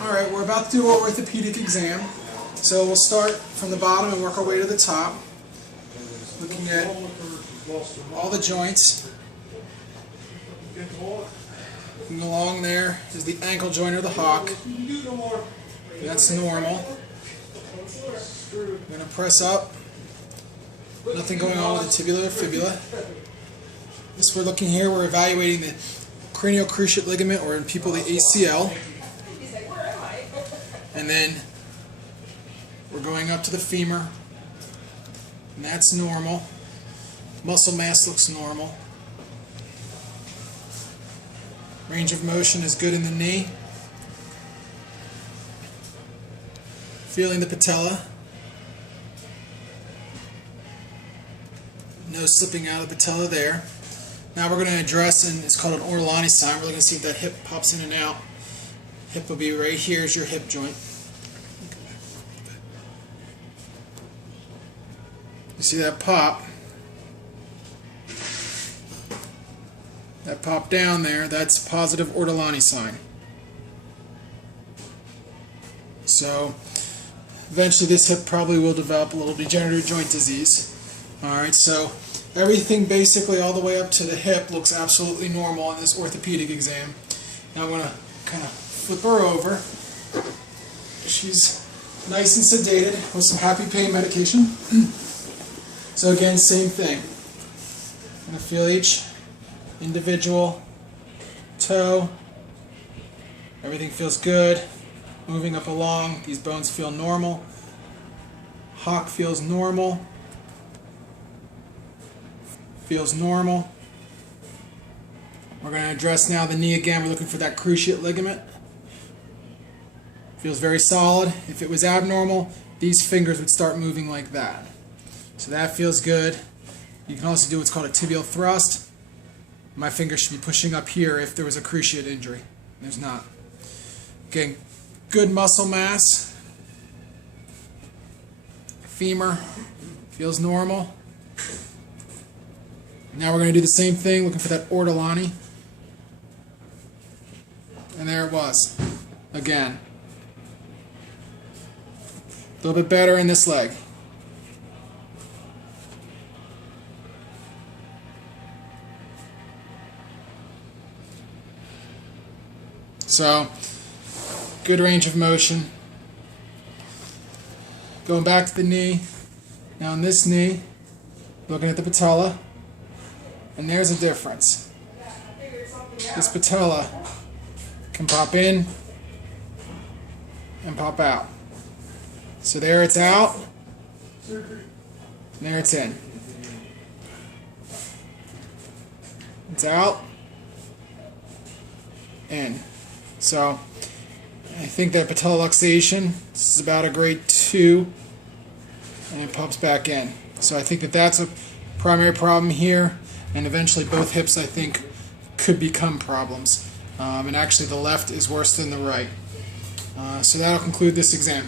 Alright, we're about to do our orthopedic exam. So we'll start from the bottom and work our way to the top. Looking at all the joints. Looking along there is the ankle joint or the hock. That's normal. I'm going to press up. Nothing going on with the tibia or fibula. This we're looking here, we're evaluating the cranial-cruciate ligament, or in people the ACL. And then we're going up to the femur, and that's normal. Muscle mass looks normal. Range of motion is good in the knee. Feeling the patella. No slipping out of the patella there. Now we're going to address, and it's called an Ortolani sign. We're looking to see if that hip pops in and out. Hip will be right here is your hip joint. You see that pop? That pop down there, that's a positive Ortolani sign. So eventually this hip probably will develop a little degenerative joint disease. Alright, so everything basically all the way up to the hip looks absolutely normal on this orthopedic exam. Now I'm going to kind of flip her over. She's nice and sedated with some happy pain medication. So again, same thing. I'm going to feel each individual toe. Everything feels good. Moving up along, these bones feel normal. Hock feels normal. Feels normal. We're going to address now the knee again. We're looking for that cruciate ligament. Feels very solid. If it was abnormal, these fingers would start moving like that. So that feels good. You can also do what's called a tibial thrust. My finger should be pushing up here if there was a cruciate injury. There's not. Again, good muscle mass. Femur feels normal. Now we're going to do the same thing, looking for that Ortolani. And there it was. Again. A little bit better in this leg. So, good range of motion. Going back to the knee. Now on this knee, looking at the patella. And there's a difference. This patella can pop in and pop out. So there it's out, and there it's in. It's out, in. So I think that patella luxation, this is about a grade 2, and it pops back in. So I think that that's a primary problem here. And eventually both hips, I think, could become problems. And actually the left is worse than the right. So that'll conclude this exam.